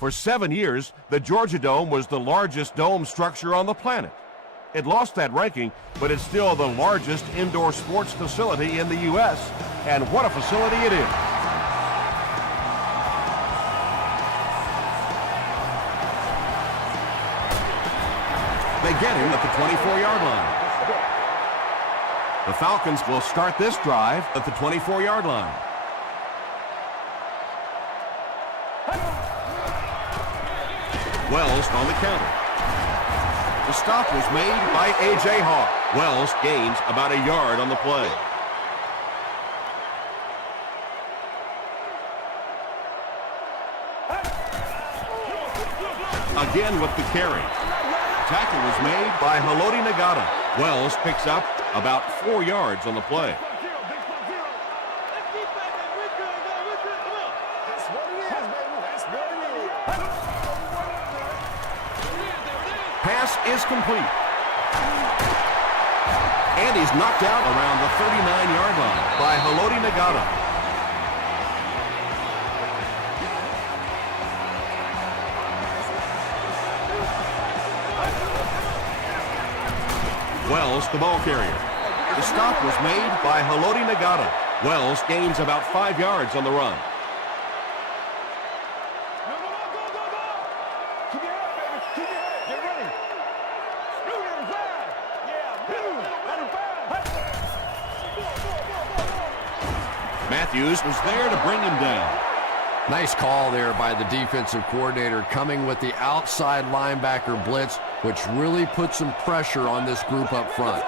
For 7 years, the Georgia Dome was the largest dome structure on the planet. It lost that ranking, but it's still the largest indoor sports facility in the U.S., and what a facility it is. They get him at the 24-yard line. The Falcons will start this drive at the 24-yard line. Wells on the counter. The stop was made by A.J. Hawk. Wells gains about a yard on the play. Again with the carry. Tackle was made by Haloti Nagata. Wells picks up about 4 yards on the play. Pass is complete. And he's knocked out around the 39-yard line by Haloti Nagata. Wells, the ball carrier. The stop was made by Haloti Nagata. Wells gains about 5 yards on the run. Matthews was there to bring him down. Nice call there by the defensive coordinator, coming with the outside linebacker blitz, which really put some pressure on this group up front.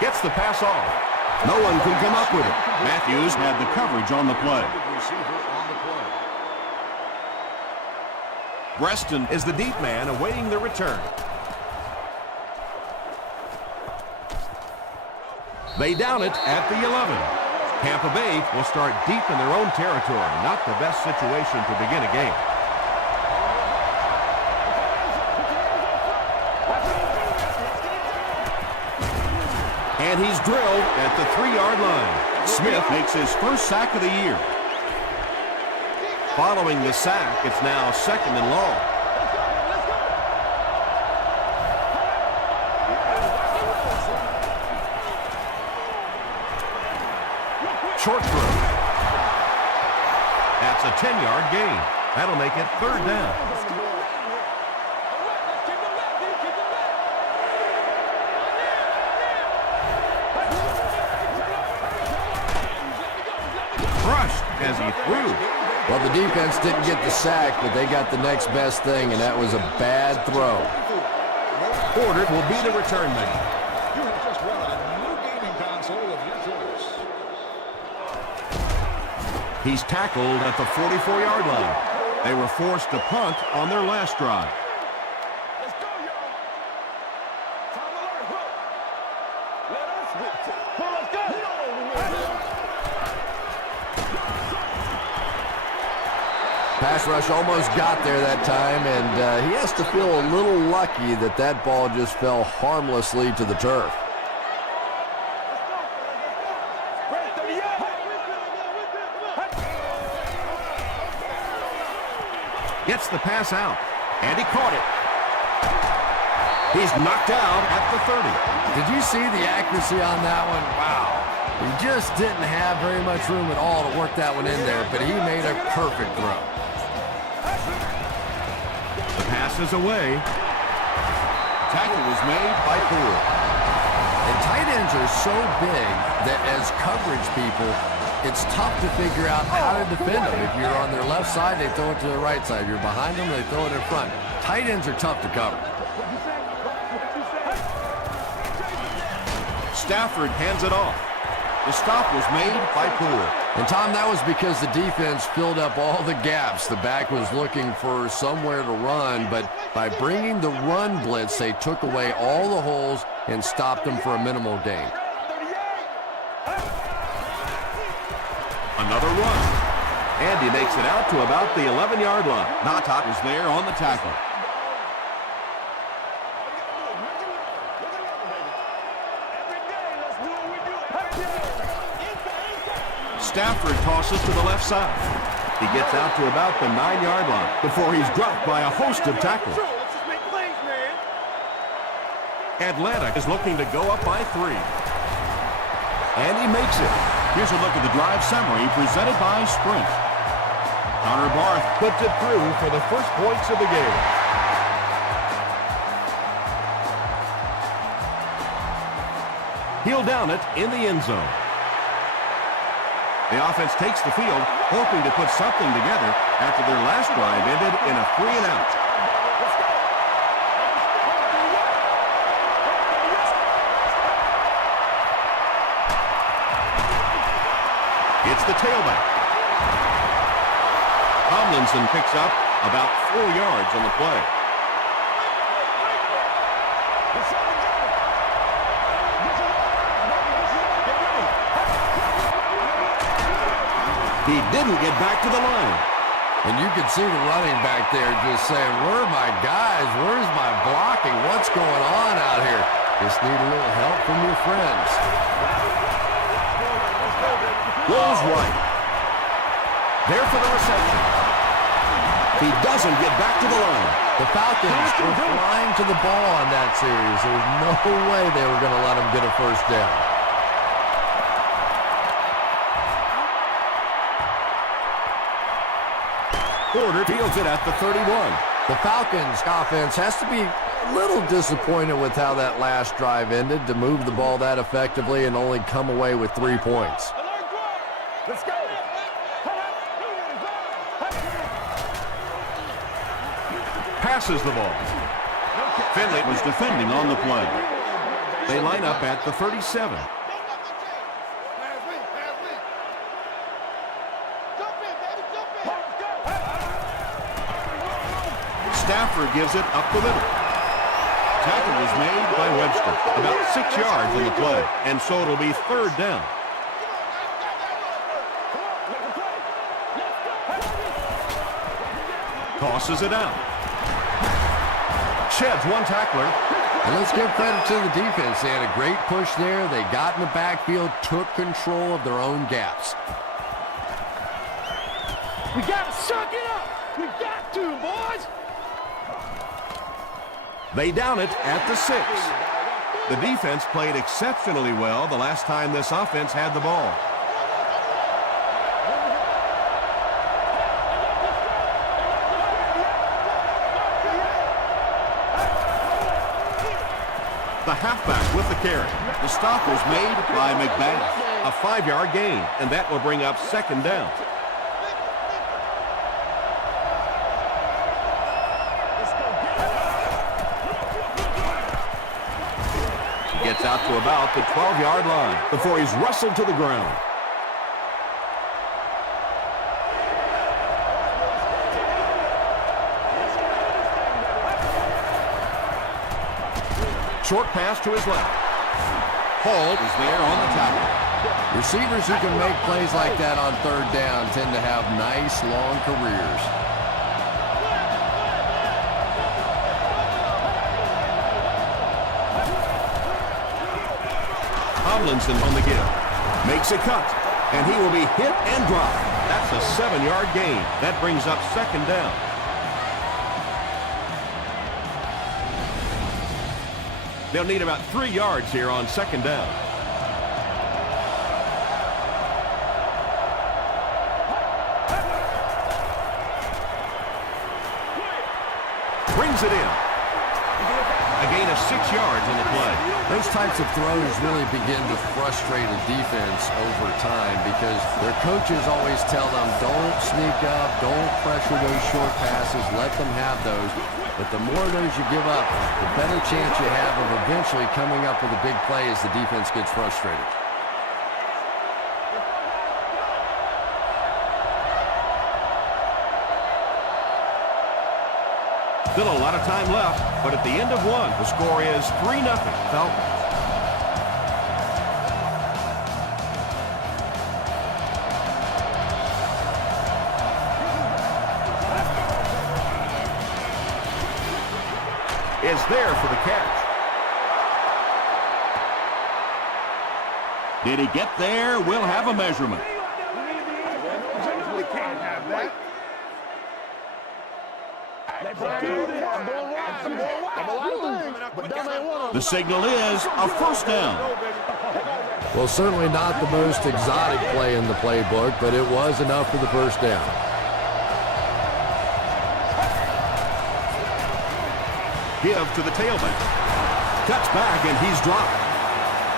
Gets the pass off. No one can come up with it. Matthews had the coverage on the play. Breaston is the deep man awaiting the return. They down it at the 11. Tampa Bay will start deep in their own territory. Not the best situation to begin a game. And he's drilled at the 3-yard line. Smith makes his first sack of the year. Following the sack, it's now 2nd and long. Short throw. That's a 10-yard gain. That'll make it 3rd down. Crushed as he threw. Well, the defense didn't get the sack, but they got the next best thing, and that was a bad throw. Porter will be the return man. You have just won a new gaming console of your choice. He's tackled at the 44-yard line. They were forced to punt on their last drive. Let's go, y'all. Time to learn. Let us let's go. Pass rush almost got there that time, and he has to feel a little lucky that that ball just fell harmlessly to the turf. Gets the pass out, and he caught it. He's knocked out at the 30. Did you see the accuracy on that one? Wow. He just didn't have very much room at all to work that one in there, but he made a perfect throw. The pass is away. Tackle was made by Poole. And tight ends are so big that as coverage people, it's tough to figure out how to defend them. If you're on their left side, they throw it to the right side. If you're behind them, they throw it in front. Tight ends are tough to cover. Stafford hands it off. The stop was made by Poole. And, Tom, that was because the defense filled up all the gaps. The back was looking for somewhere to run, but by bringing the run blitz, they took away all the holes and stopped them for a minimal gain. Another run. And he makes it out to about the 11-yard line. Natat was there on the tackle. Stafford tosses to the left side. He gets out to about the 9-yard line before he's dropped by a host of tacklers. Atlanta is looking to go up by 3. And he makes it. Here's a look at the drive summary presented by Sprint. Connor Barth Puts it through for the first points of the game. He'll down it in the end zone. The offense takes the field, hoping to put something together after their last drive ended in a 3-and-out. It's the tailback. Tomlinson picks up about 4 yards on the play. He didn't get back to the line. And you could see the running back there just saying, where are my guys? Where's my blocking? What's going on out here? Just need a little help from your friends. Rolls right. There for the reception. He doesn't get back to the line. The Falcons were flying to the ball on that series. There's no way they were going to let them get a first down. Porter fields it at the 31. The Falcons offense has to be a little disappointed with how that last drive ended to move the ball that effectively and only come away with 3 points. Let's go. Passes the ball. Finley was defending on the play. They line up at the 37. Stafford gives it up the middle. Tackle was made by Webster. About 6 yards on the play, and so it'll be 3rd down. Tosses it out. Sheds one tackler. And let's give credit to the defense. They had a great push there. They got in the backfield, took control of their own gaps. We got to suck it up. We got to, boys. They down it at the 6. The defense played exceptionally well the last time this offense had the ball. The halfback with the carry. The stop was made by McBath. A 5-yard gain, and that will bring up 2nd down. Gets out to about the 12-yard line before he's wrestled to the ground. Short pass to his left. Hall is there on the tackle. Receivers who can make plays like that on 3rd down tend to have nice, long careers. Tomlinson on the give. Makes a cut. And he will be hit and dropped. That's a 7-yard gain. That brings up 2nd down. They'll need about 3 yards here on 2nd down. Brings it in. A gain of 6 yards on the play. Those types of throws really begin to frustrate a defense over time because their coaches always tell them, don't sneak up, don't pressure those short passes, let them have those. But the more of those you give up, the better chance you have of eventually coming up with a big play as the defense gets frustrated. Still a lot of time left, but at the end of one, the score is 3-0 Falcons. Is there for the catch. Did he get there? We'll have a measurement. that. The signal is a first down. Well, certainly not the most exotic play in the playbook, but it was enough for the first down. Give to the tailback. Cuts back, and he's dropped.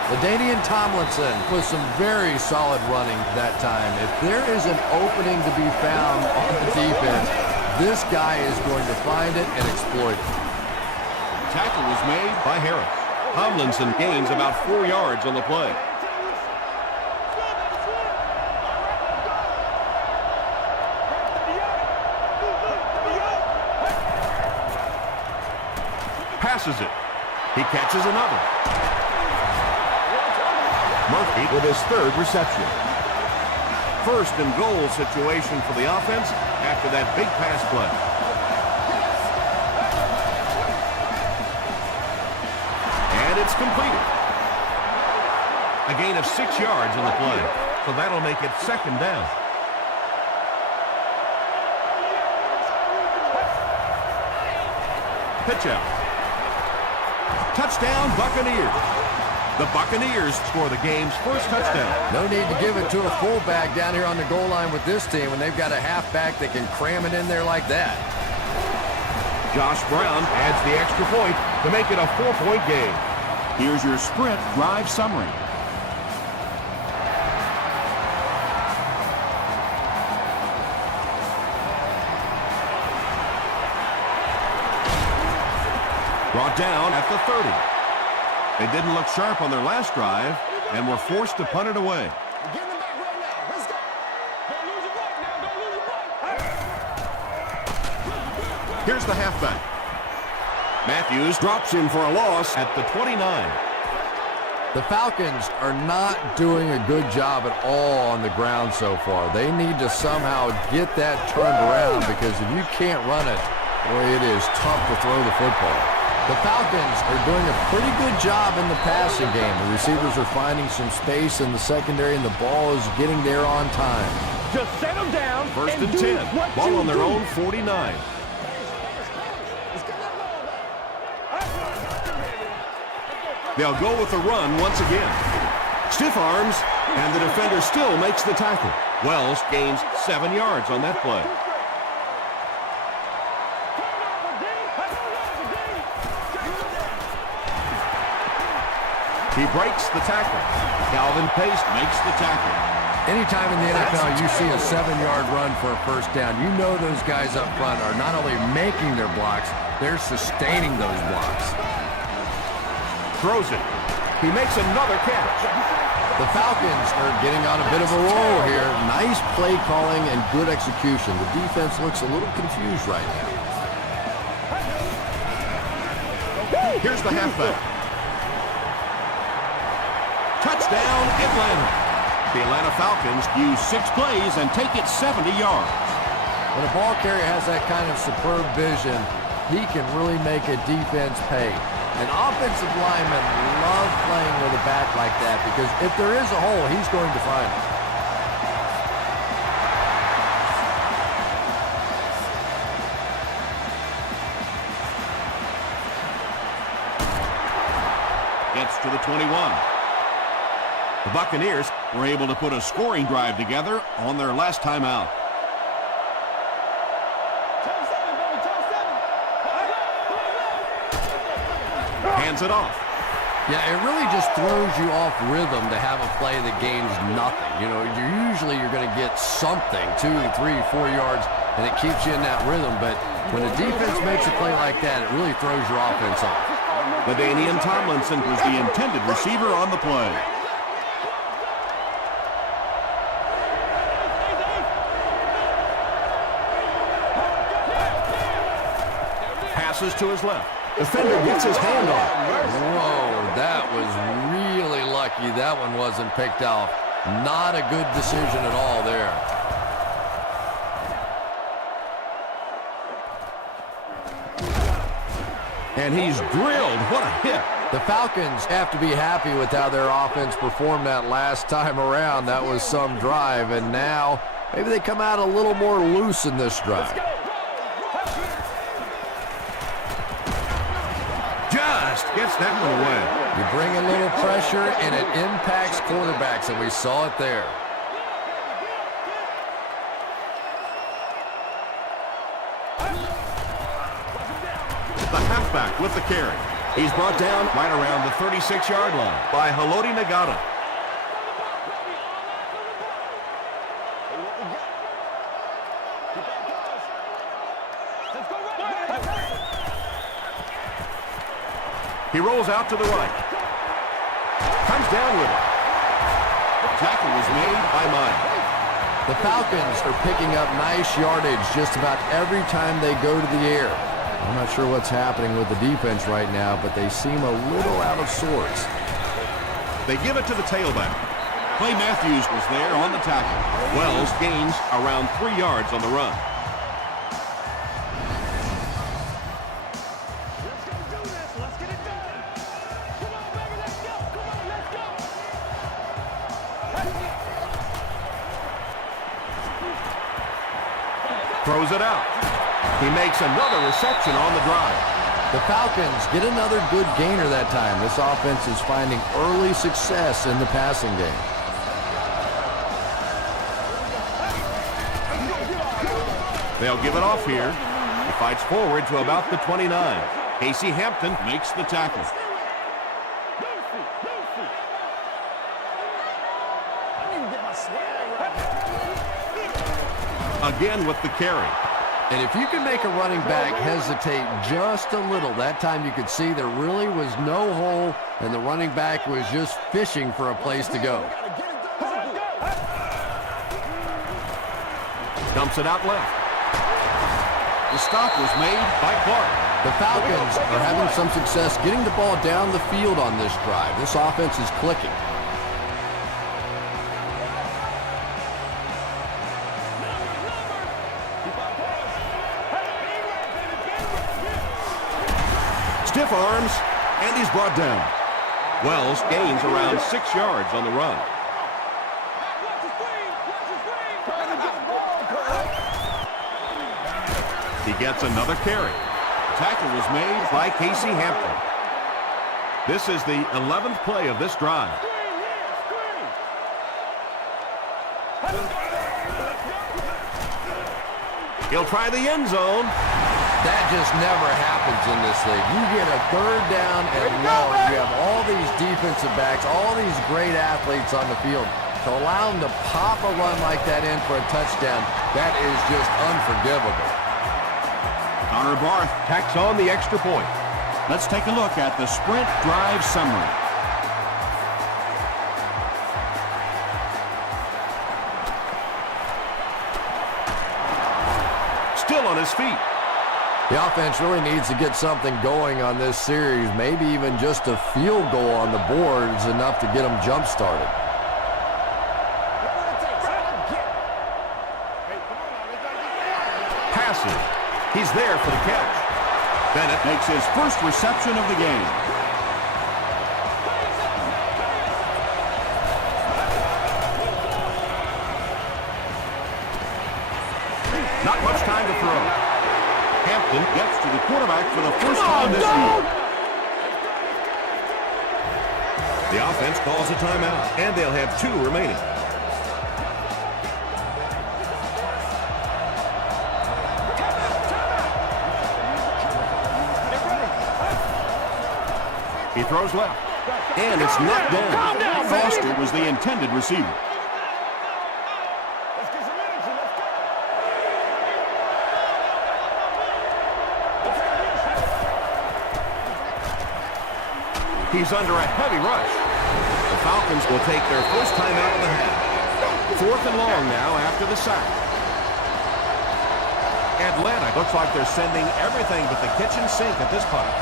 LaDainian Tomlinson with some very solid running that time. If there is an opening to be found on the defense, this guy is going to find it and exploit it. Tackle was made by Harris. Tomlinson gains about 4 yards on the play. Passes it. He catches another. Murphy with his third reception. First and goal situation for the offense after that big pass play. And it's completed. A gain of 6 yards on the play, so that'll make it second down. Pitch out. Touchdown, Buccaneers. The Buccaneers score the game's first touchdown. No need to give it to a fullback down here on the goal line with this team when they've got a halfback that can cram it in there like that. Josh Brown adds the extra point to make it a 4-point game. Here's your sprint drive summary. Brought down at the 30. They didn't look sharp on their last drive and were forced to punt it away. Here's the halfback. Matthews drops him for a loss at the 29. The Falcons are not doing a good job at all on the ground so far. They need to somehow get that turned around because if you can't run it, boy, it is tough to throw the football. The Falcons are doing a pretty good job in the passing game. The receivers are finding some space in the secondary, and the ball is getting there on time. Just settle down. First and 10. Ball on their own 49. They'll go with the run once again. Stiff arms, and the defender still makes the tackle. Wells gains 7 yards on that play. He breaks the tackle. Calvin Pace makes the tackle. Anytime in the NFL you see a 7-yard run for a first down, you know those guys up front are not only making their blocks, they're sustaining those blocks. Throws it. He makes another catch. The Falcons are getting on a bit of a roll here. Nice play calling and good execution. The defense looks a little confused right now. Here's the halfback. Touchdown, Atlanta. The Atlanta Falcons use 6 plays and take it 70 yards. When a ball carrier has that kind of superb vision, he can really make a defense pay. And offensive linemen love playing with a back like that because if there is a hole, he's going to find it. Gets to the 21. The Buccaneers were able to put a scoring drive together on their last time out. Hands it off. Yeah, it really just throws you off rhythm to have a play that gains nothing. You know, you're going to get something, 2, 3, 4 yards, and it keeps you in that rhythm. But when a defense makes a play like that, it really throws your offense off. LaDainian Tomlinson was the intended receiver on the play. Passes to his left. Defender gets his hand on it. Whoa, that was really lucky that one wasn't picked off. Not a good decision at all there. And he's drilled. What a hit. The Falcons have to be happy with how their offense performed that last time around. That was some drive, and now Maybe they come out a little more loose in this drive. Just gets that one away. You bring a little pressure, and it impacts quarterbacks, and we saw it there. The halfback with the carry. He's brought down right around the 36-yard line By Haloti Nagata. He rolls out to the right. Comes down with it. The tackle was made by Miles. The Falcons are picking up nice yardage just about every time they go to the air. I'm not sure what's happening with the defense right now, but they seem a little out of sorts. They give it to the tailback. Clay Matthews was there on the tackle. Wells gains around 3 yards on the run. Throws it out. He makes another reception on the drive. The Falcons get another good gainer that time. This offense is finding early success in the passing game. They'll give it off here. He fights forward to about the 29. Casey Hampton Makes the tackle. again with the carry. And if you can make a running back hesitate just a little, that time you could see there really was no hole, and the running back was just fishing for a place to go. Dumps it out left. The stop was made by Clark. The Falcons are having some success getting the ball down the field on this drive. This offense is clicking. Stiff arms, and he's brought down. Wells gains around 6 yards on the run. He gets another carry. Tackle was made By Casey Hampton. This is the 11th play of this drive. He'll try the end zone. That just never happens in this league. You get a third down and long. You have all these defensive backs, all these great athletes on the field. To allow them to pop a run like that in for a touchdown, that is just unforgivable. Connor Barth tacks on the extra point. Let's take a look at the sprint drive summary. Still on his feet. The offense really needs to get something going on this series. Maybe even just a field goal on the board is enough to get them jump-started. Passing. He's there for the catch. Bennett makes his first reception of the game. Not much time to throw. Hampton gets to the quarterback for the first time this year. The offense calls a timeout, and they'll have 2 remaining. He throws left, and it's knocked down. Foster was the intended receiver. He's under a heavy rush. The Falcons will take their first time out of the half. 4th and long now after the sack. Atlanta looks like they're sending everything but the kitchen sink at this point.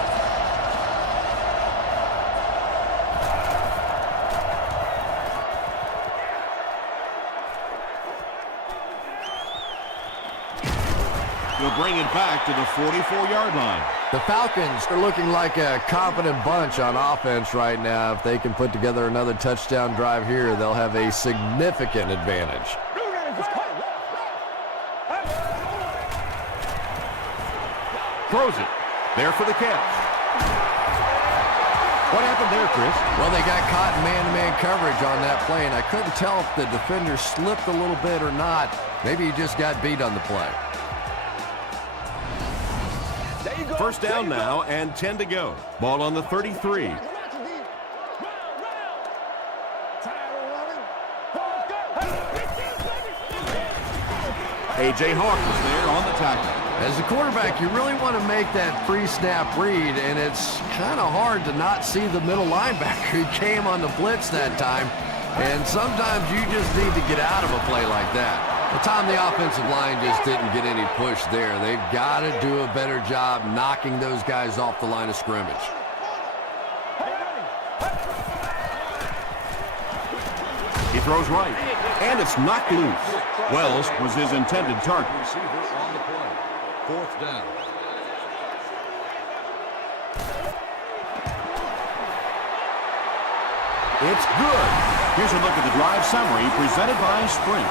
He'll bring it back to the 44-yard line. The Falcons are looking like a confident bunch on offense right now. If they can put together another touchdown drive here, they'll have a significant advantage. Throws it. There for the catch. What happened there, Chris? Well, they got caught in man-to-man coverage on that play, and I couldn't tell if the defender slipped a little bit or not. Maybe he just got beat on the play. First down now and 10 to go. Ball on the 33. A.J. Hawk was there on the tackle. As a quarterback, you really want to make that pre-snap read, and it's kind of hard to not see the middle linebacker. He came on the blitz that time, and sometimes you just need to get out of a play like that. The time the offensive line just didn't get any push there. They've got to do a better job knocking those guys off the line of scrimmage. He throws right, and it's knocked loose. Wells was his intended target. Receiver on the play. Fourth down. It's good. Here's a look at the drive summary presented by Sprint.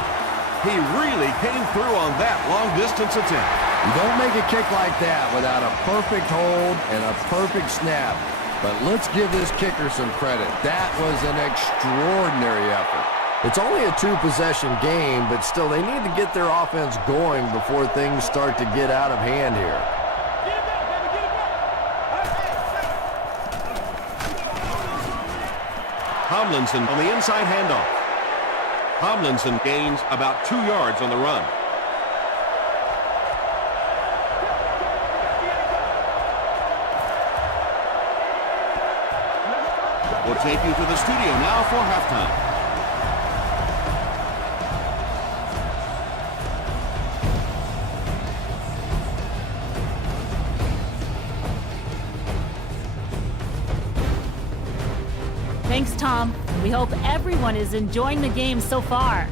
He really came through on that long-distance attempt. You don't make a kick like that without a perfect hold and a perfect snap. But let's give this kicker some credit. That was an extraordinary effort. It's only a two-possession game, but still they need to get their offense going before things start to get out of hand here. Tomlinson on the inside handoff. Tomlinson gains about 2 yards on the run. We'll take you to the studio now for halftime. Thanks, Tom. We hope everyone is enjoying the game so far.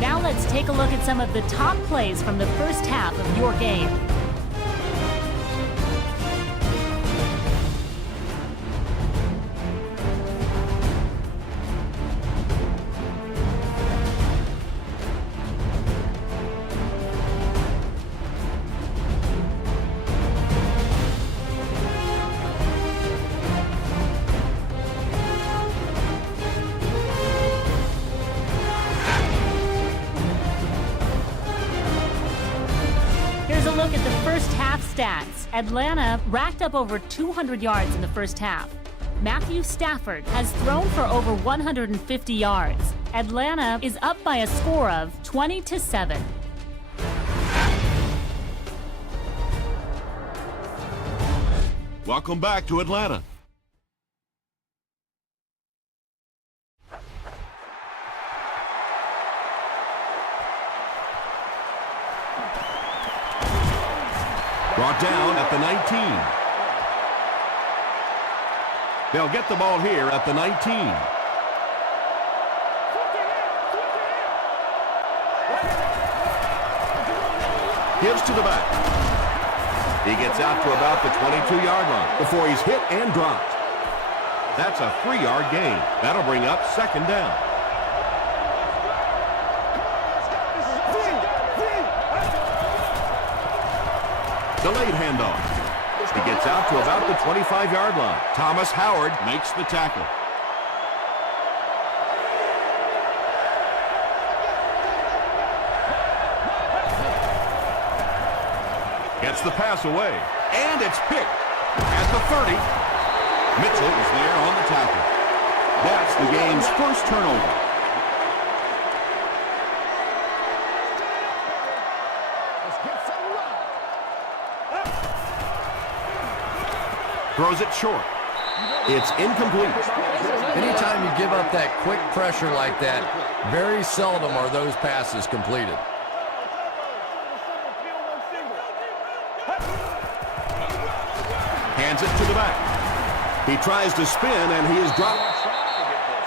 Now let's take a look at some of the top plays from the first half of your game. Look at the first half stats. Atlanta racked up over 200 yards in the first half. Matthew Stafford has thrown for over 150 yards. Atlanta is up by a score of 20-7. Welcome back to Atlanta. Brought down at the 19. They'll get the ball here at the 19. Gives to the back. He gets out to about the 22-yard line before he's hit and dropped. That's a 3-yard gain. That'll bring up second down. Delayed handoff. He gets out to about the 25-yard line. Thomas Howard makes the tackle. Gets the pass away. And it's picked at the 30. Mitchell is there on the tackle. That's the game's first turnover. Throws it short. It's incomplete. Anytime you give up that quick pressure like that, very seldom are those passes completed. Hands it to the back. He tries to spin, and he is dropped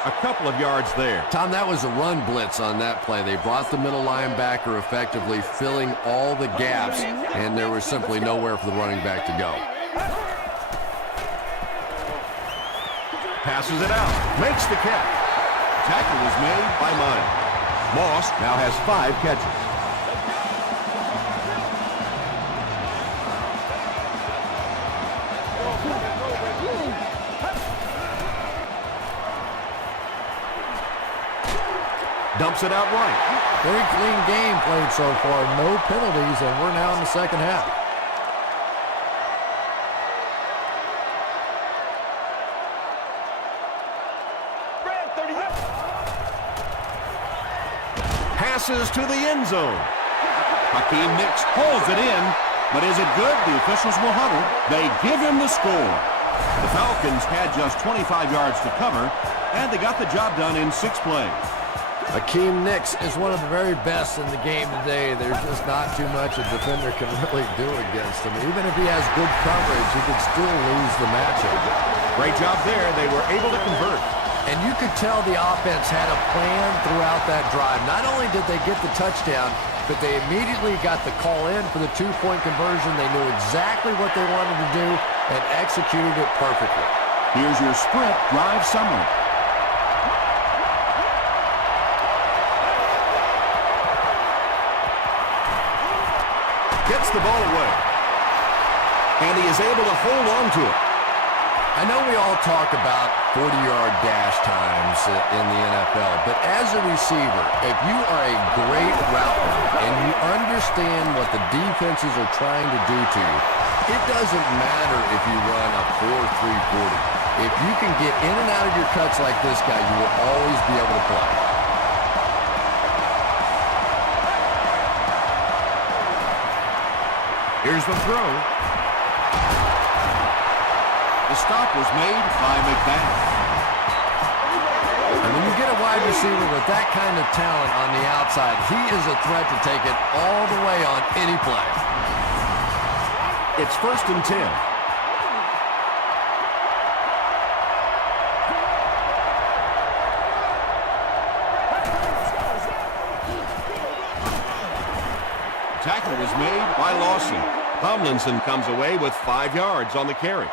a couple of yards there. Tom, that was a run blitz on that play. They brought the middle linebacker effectively, filling all the gaps, and there was simply nowhere for the running back to go. Passes it out. Makes the catch. Tackle was made by Mine. Moss now has 5 catches. Dumps it out right. Very clean game played so far. No penalties, and we're now in the second half. Passes to the end zone. Hakeem Nicks holds it in, but is it good? The officials will huddle. They give him the score. The Falcons had just 25 yards to cover, and they got the job done in 6 plays. Hakeem Nicks is one of the very best in the game today. There's just not too much a defender can really do against him. Even if he has good coverage, he could still lose the matchup. Great job there. They were able to convert. And you could tell the offense had a plan throughout that drive. Not only did they get the touchdown, but they immediately got the call in for the 2-point conversion. They knew exactly what they wanted to do and executed it perfectly. Here's your sprint drive summary. Gets the ball away. And he is able to hold on to it. I know we all talk about 40-yard dash times in the NFL, but as a receiver, if you are a great route runner and you understand what the defenses are trying to do to you, it doesn't matter if you run a 4.340. If you can get in and out of your cuts like this guy, you will always be able to play. Here's the throw. The stop was made by McBath. And when you get a wide receiver with that kind of talent on the outside, he is a threat to take it all the way on any play. It's 1st and 10. Tackle was made by Lawson. Tomlinson comes away with 5 yards on the carry.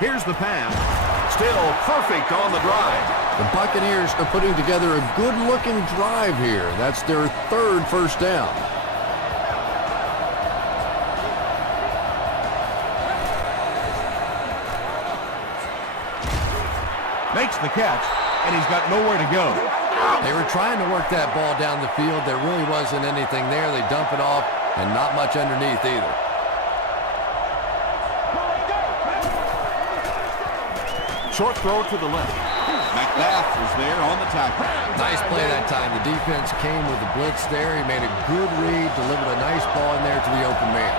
Here's the pass. Still perfect on the drive. The Buccaneers are putting together a good-looking drive here. That's their 3rd first down. Makes the catch, and he's got nowhere to go. They were trying to work that ball down the field. There really wasn't anything there. They dump it off, and not much underneath either. Short throw to the left. McBath was there on the tackle. Nice play that time. The defense came with the blitz there. He made a good read, delivered a nice ball in there to the open man.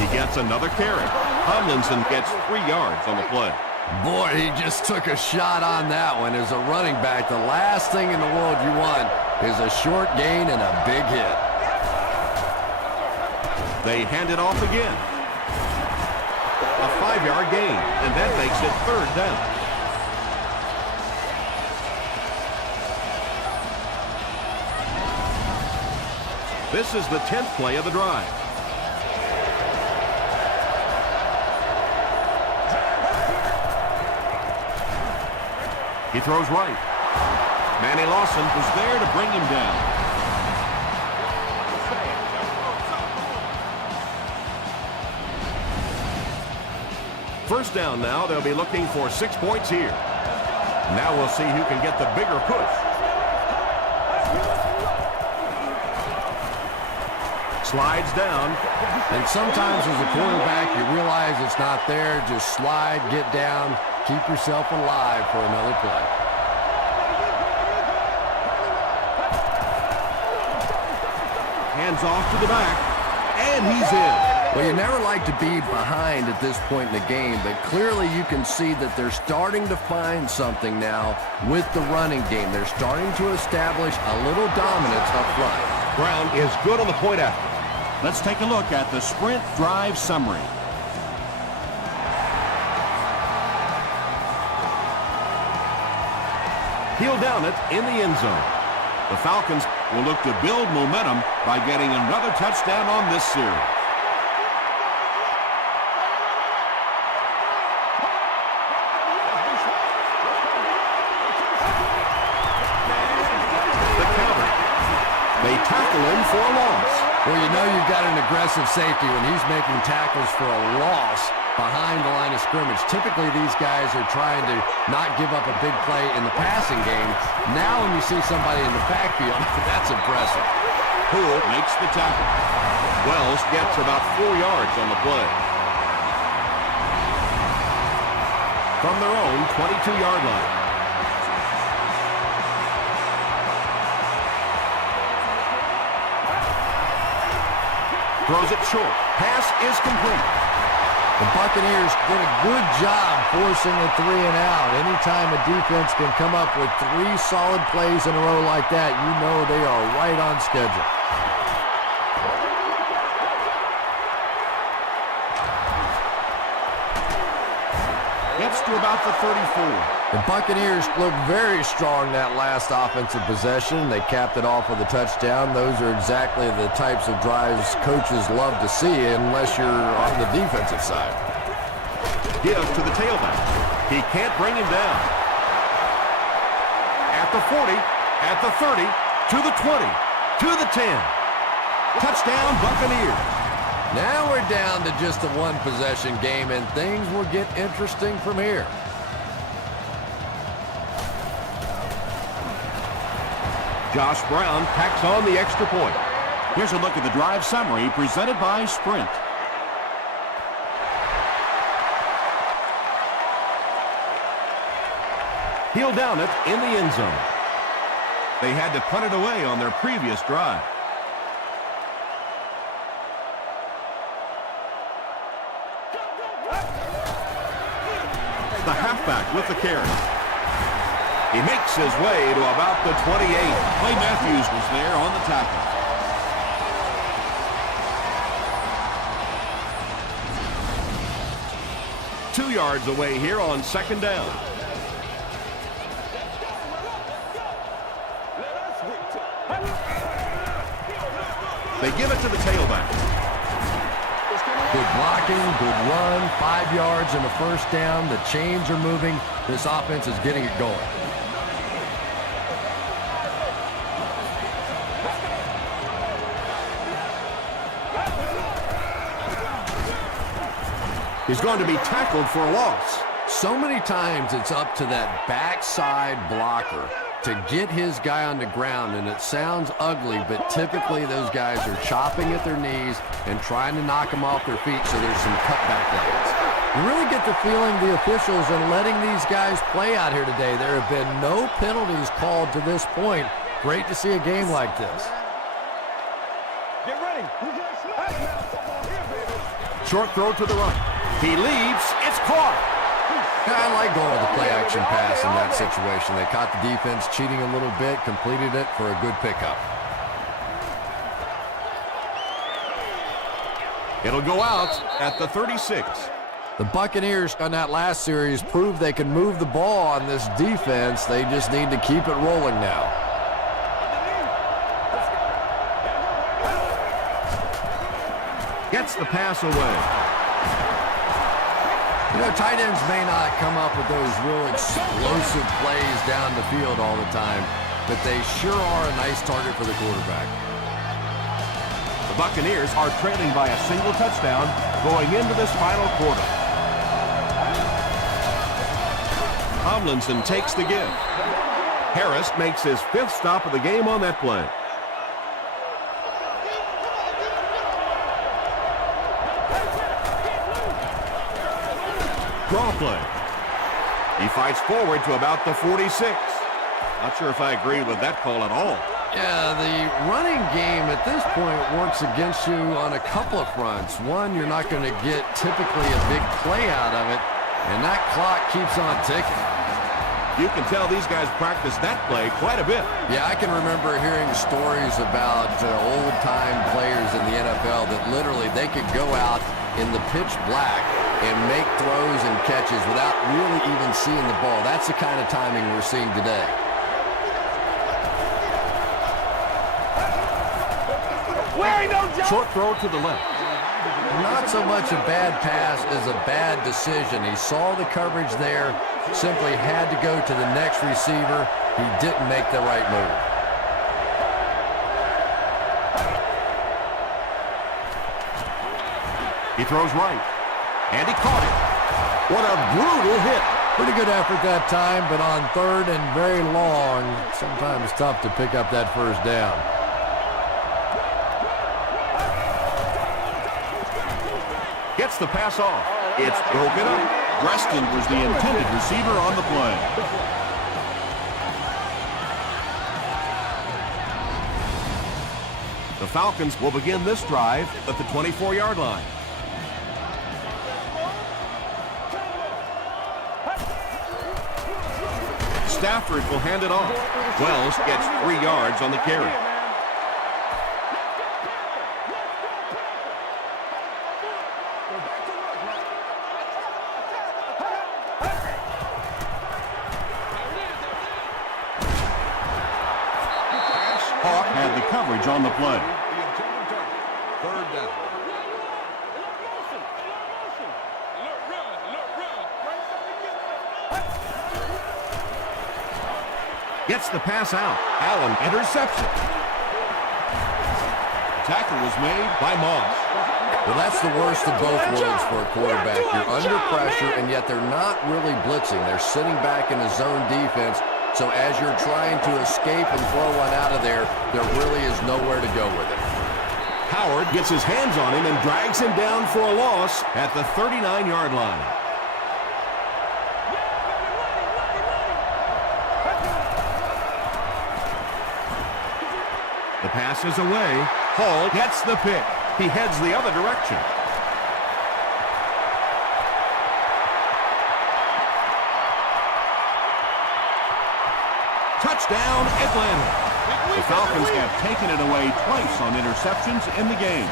He gets another carry. Tomlinson gets 3 yards on the play. Boy, he just took a shot on that one. As a running back, the last thing in the world you want is a short gain and a big hit. They hand it off again. A 5-yard gain, and that makes it 3rd down. This is the 10th play of the drive. He throws right. Manny Lawson was there to bring him down. First down now. They'll be looking for 6 points here. Now we'll see who can get the bigger push. Slides down. And sometimes as a quarterback, you realize it's not there. Just slide, get down, keep yourself alive for another play. Hands off to the back, and he's in. Well, you never like to be behind at this point in the game, but clearly you can see that they're starting to find something now with the running game. They're starting to establish a little dominance up front. Brown is good on the point after. Let's take a look at the sprint drive summary. He'll down it in the end zone. The Falcons will look to build momentum by getting another touchdown on this series. The counter. They tackle him for a loss. Well, you know you've got an aggressive safety when he's making tackles for a loss behind the line of scrimmage. Typically, these guys are trying to not give up a big play in the passing game. Now when you see somebody in the backfield, that's impressive. Poole makes the tackle. Wells gets about 4 yards on the play. From their own 22-yard line. Throws it short. Pass is complete. The Buccaneers did a good job forcing a 3-and-out. Anytime a defense can come up with 3 solid plays in a row like that, you know they are right on schedule. Gets to about the 34. The Buccaneers looked very strong that last offensive possession. They capped it off with a touchdown. Those are exactly the types of drives coaches love to see unless you're on the defensive side. Give to the tailback. He can't bring him down. At the 40, at the 30, to the 20, to the 10. Touchdown, Buccaneers. Now we're down to just a one-possession game, and things will get interesting from here. Josh Brown tacks on the extra point. Here's a look at the drive summary presented by Sprint. He'll down it in the end zone. They had to punt it away on their previous drive. The halfback with the carry. He makes his way to about the 28. Clay Matthews was there on the tackle. Two yards away here on second down. They give it to the tailback. Good blocking, good run, 5 yards and a first down. The chains are moving. This offense is getting it going. He's going to be tackled for a loss. So many times it's up to that backside blocker to get his guy on the ground, and it sounds ugly, but typically those guys are chopping at their knees and trying to knock them off their feet, so there's some cutback lanes. You really get the feeling the officials are letting these guys play out here today. There have been no penalties called to this point. Great to see a game like this. Get ready. Short throw to the right. He leaps. It's caught. I like going with the play-action pass in that situation. They caught the defense cheating a little bit, completed it for a good pickup. It'll go out at the 36. The Buccaneers on that last series proved they can move the ball on this defense. They just need to keep it rolling now. Gets the pass away. You know, tight ends may not come up with those real explosive plays down the field all the time, but they sure are a nice target for the quarterback. The Buccaneers are trailing by a single touchdown going into this final quarter. Tomlinson takes the give. Harris makes his 5th stop of the game on that play. Draw play. He fights forward to about the 46. Not sure if I agree with that call at all. Yeah, the running game at this point works against you on a couple of fronts. One, you're not going to get typically a big play out of it, and that clock keeps on ticking. You can tell these guys practice that play quite a bit. Yeah, I can remember hearing stories about old-time players in the NFL that literally they could go out in the pitch black and make throws and catches without really even seeing the ball. That's the kind of timing we're seeing today. Short throw to the left. Not so much a bad pass as a bad decision. He saw the coverage there, simply had to go to the next receiver. He didn't make the right move. He throws right, and he caught it. What a brutal hit. Pretty good effort that time, but on third and very long, sometimes tough to pick up that first down. Gets the pass off. It's broken up. Reston was the intended receiver on the play. The Falcons will begin this drive at the 24-yard line. Stafford will hand it off. Wells gets 3 yards on the carry. Hawk had the coverage on the play. Third down. Gets the pass out. Allen interception. Tackle was made by Moss. Well, that's the worst of both worlds for a quarterback. You're under pressure, and yet they're not really blitzing. They're sitting back in a zone defense, so as you're trying to escape and throw one out of there, there really is nowhere to go with it. Howard gets his hands on him and drags him down for a loss at the 39-yard line. The pass is away. Hall gets the pick. He heads the other direction. Touchdown, Atlanta. The Falcons have taken it away twice on interceptions in the game.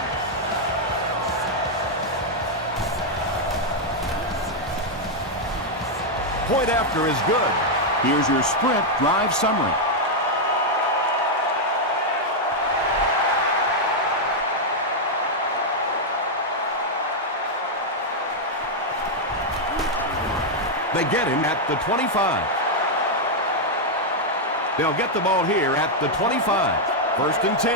Point after is good. Here's your sprint drive summary. They get him at the 25. They'll get the ball here at the 25. First and 10.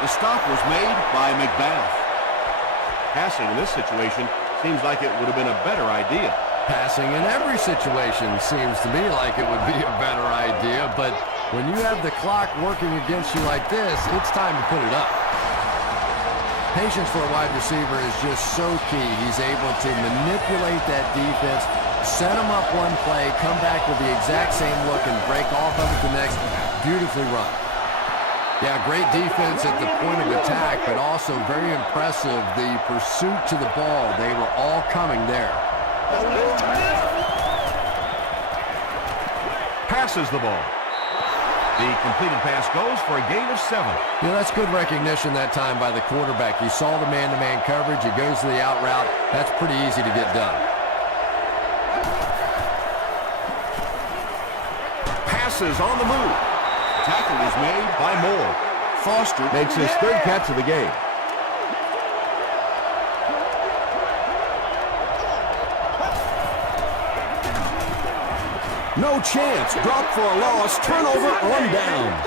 The stop was made by McBath. Passing in this situation seems like it would have been a better idea. Passing in every situation seems to me like it would be a better idea, but when you have the clock working against you like this, it's time to put it up. Patience for a wide receiver is just so key. He's able to manipulate that defense, set them up one play, come back with the exact same look, and break off of it the next. Beautifully run. Yeah, great defense at the point of attack, but also very impressive, the pursuit to the ball. They were all coming there. Passes the ball. The completed pass goes for a gain of 7. Yeah, that's good recognition that time by the quarterback. He saw the man-to-man coverage. He goes to the out route. That's pretty easy to get done. Passes on the move. Tackle is made by Moore. Foster makes his 3rd catch of the game. No chance. Drop for a loss. Turnover on downs.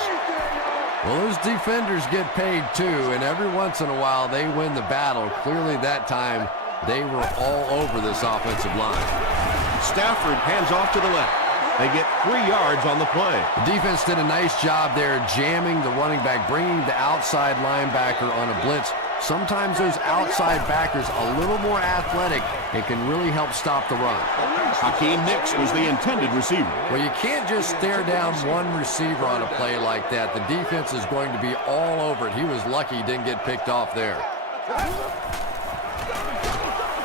Well, those defenders get paid too, and every once in a while they win the battle. Clearly that time they were all over this offensive line. Stafford hands off to the left. They get 3 yards on the play. The defense did a nice job there jamming the running back, bringing the outside linebacker on a blitz. Sometimes those outside backers a little more athletic and can really help stop the run. Hakeem Nicks was the intended receiver. Well, you can't just stare down one receiver on a play like that. The defense is going to be all over it. He was lucky he didn't get picked off there.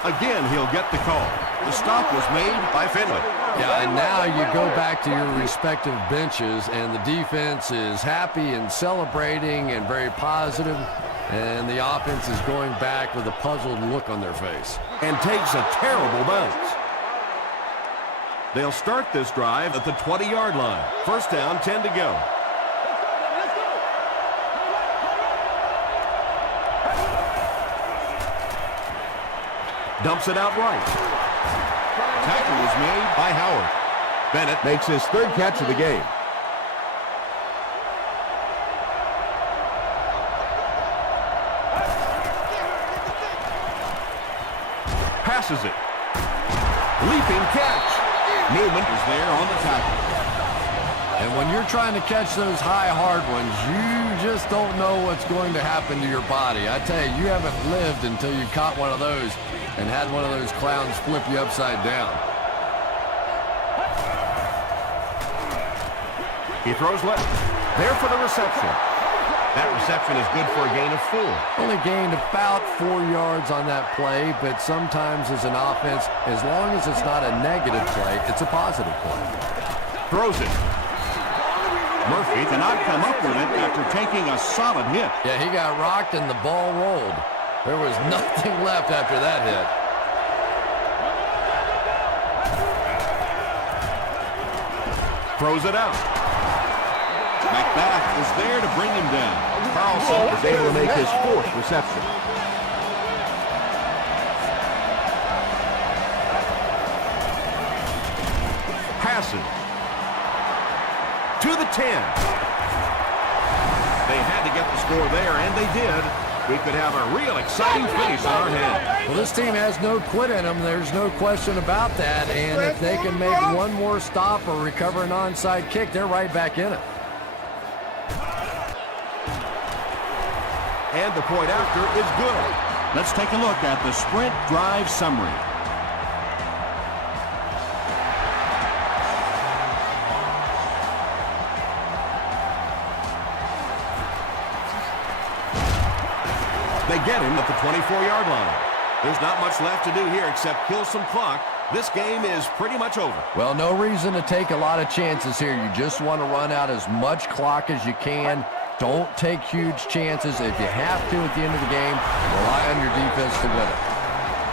Again, he'll get the call. The stop was made by Finley. Yeah, and now you go back to your respective benches, and the defense is happy and celebrating and very positive, and the offense is going back with a puzzled look on their face. And takes a terrible bounce. They'll start this drive at the 20-yard line. First down, 10 to go. Dumps it out right. Tackle is made by Howard. Bennett makes his third catch of the game. Passes it. Leaping catch. Newman is there on the tackle. And when you're trying to catch those high, hard ones, you just don't know what's going to happen to your body. I tell you, you haven't lived until you caught one of those and had one of those clowns flip you upside down. He throws left. There for the reception. That reception is good for a gain of 4. Only gained about 4 yards on that play, but sometimes as an offense, as long as it's not a negative play, it's a positive play. Throws it. Murphy cannot come up with it after taking a solid hit. Yeah, he got rocked and the ball rolled. There was nothing left after that hit. Throws it out. McBath is there to bring him down. Carlson is able to make his 4th reception. Passing. To the 10. They had to get the score there, and they did. We could have a real exciting finish on our hands. Well, this team has no quit in them. There's no question about that. And if they can make one more stop or recover an onside kick, they're right back in it. And the point after is good. Let's take a look at the sprint drive summary. They get him at the 24-yard line. There's not much left to do here except kill some clock. This game is pretty much over. Well, no reason to take a lot of chances here. You just want to run out as much clock as you can. Don't take huge chances. If you have to at the end of the game, rely on your defense to win it.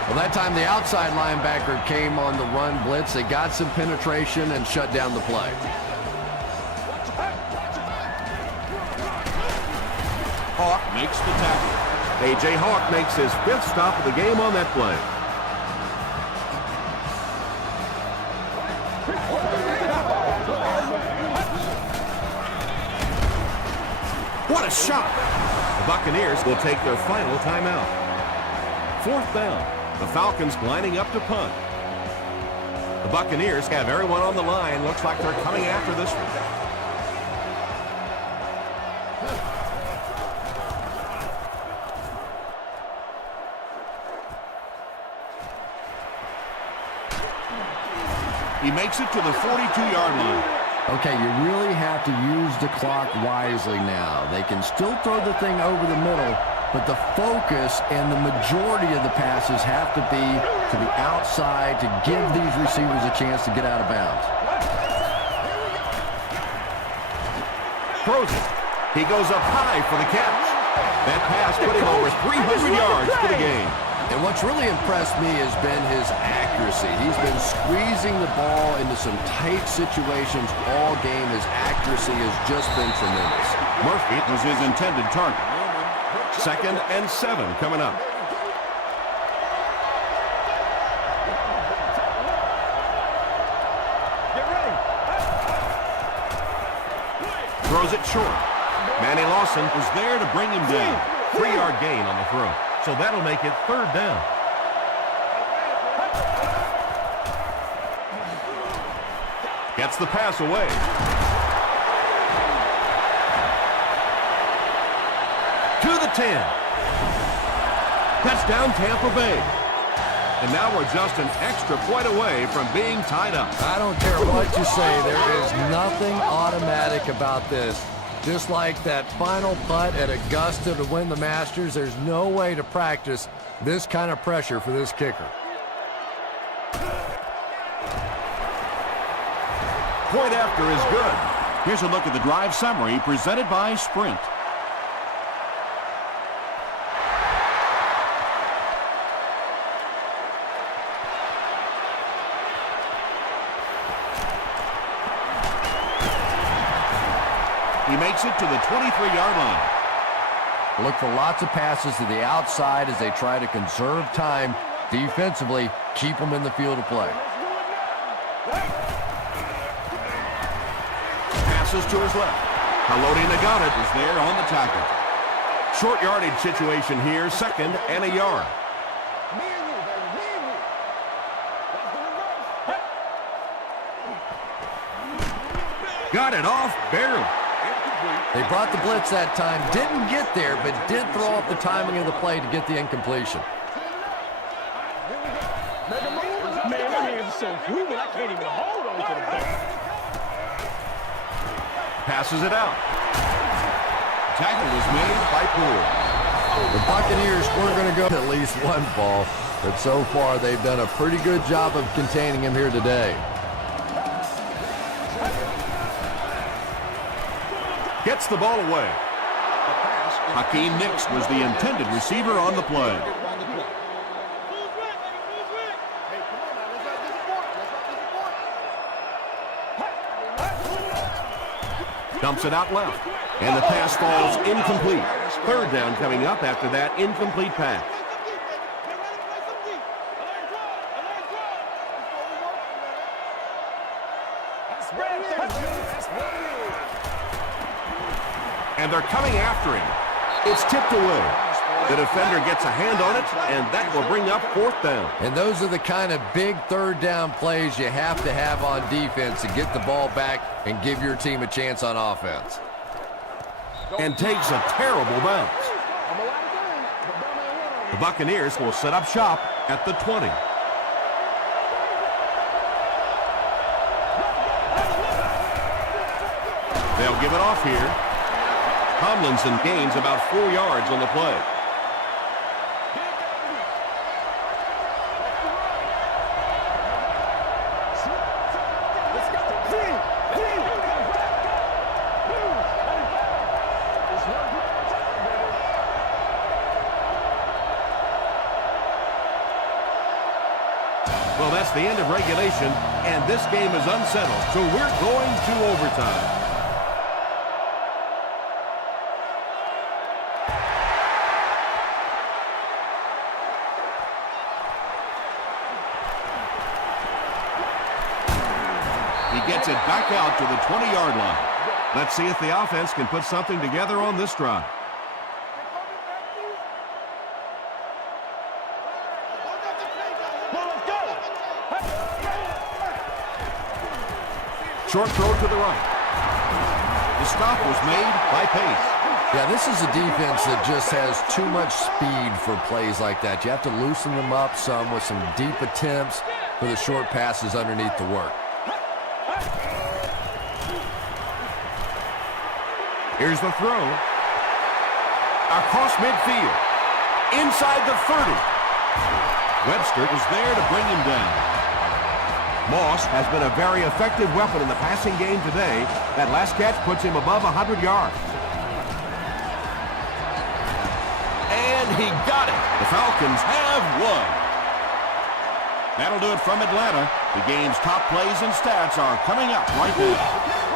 Well, that time the outside linebacker came on the run blitz. They got some penetration and shut down the play. Hawk Makes the tackle. A.J. Hawk makes his 5th stop of the game on that play. What a shot! The Buccaneers will take their final timeout. 4th down. The Falcons lining up to punt. The Buccaneers have everyone on the line. Looks like they're coming after this one. He makes it to the 42-yard line. Okay, you really have to use the clock wisely now. They can still throw the thing over the middle, but the focus and the majority of the passes have to be to the outside to give these receivers a chance to get out of bounds. Throws it. He goes up high for the catch. That pass put him over 300 yards for the game. And what's really impressed me has been his accuracy. He's been squeezing the ball into some tight situations all game. His accuracy has just been tremendous. Murphy was his intended target. 2nd and 7 coming up. Throws it short. Manny Lawson Was there to bring him down. 3-yard gain on the throw. So that'll make it 3rd down. Gets the pass away. To the 10. Touchdown Tampa Bay. And now we're just an extra point away from being tied up. I don't care what you say. There is nothing automatic about this. Just like that final putt at Augusta to win the Masters, there's no way to practice this kind of pressure for this kicker. Point after is good. Here's a look at the drive summary presented by Sprint. He makes it to the 23-yard line. Look for lots of passes to the outside as they try to conserve time defensively, keep them in the field of play. Passes to his left. Haloti Nagata is there on the tackle. Short yardage situation here, 2nd and a yard. Got it off, barely. They brought the blitz that time, didn't get there, but did throw off the timing of the play to get the incompletion. Man, my hands are so moving, I can't even hold on to the ball. Passes it out. Tackle was made by Poole. The Buccaneers were going to go at least one ball, but so far they've done a pretty good job of containing him here today. Gets the ball away. Hakeem Nicks was the intended receiver on the play. Dumps it out left. And the pass falls incomplete. 3rd down coming up after that incomplete pass. And they're coming after him. It's tipped away. The defender gets a hand on it, and that will bring up 4th down. And those are the kind of big 3rd down plays you have to have on defense to get the ball back and give your team a chance on offense. And takes a terrible bounce. The Buccaneers will set up shop at the 20. They'll give it off here. Tomlinson gains about 4 yards on the play. Well, that's the end of regulation, and this game is unsettled, so we're going to overtime. He gets it back out to the 20-yard line. Let's see if the offense can put something together on this drive. Short throw to the right. The stop was made by Pace. Yeah, this is a defense that just has too much speed for plays like that. You have to loosen them up some with some deep attempts for the short passes underneath the work. Here's the throw. Across midfield. Inside the 30. Webster was there to bring him down. Moss has been a very effective weapon in the passing game today. That last catch puts him above 100 yards. And he got it. The Falcons have won. That'll do it from Atlanta. The game's top plays and stats are coming up right now.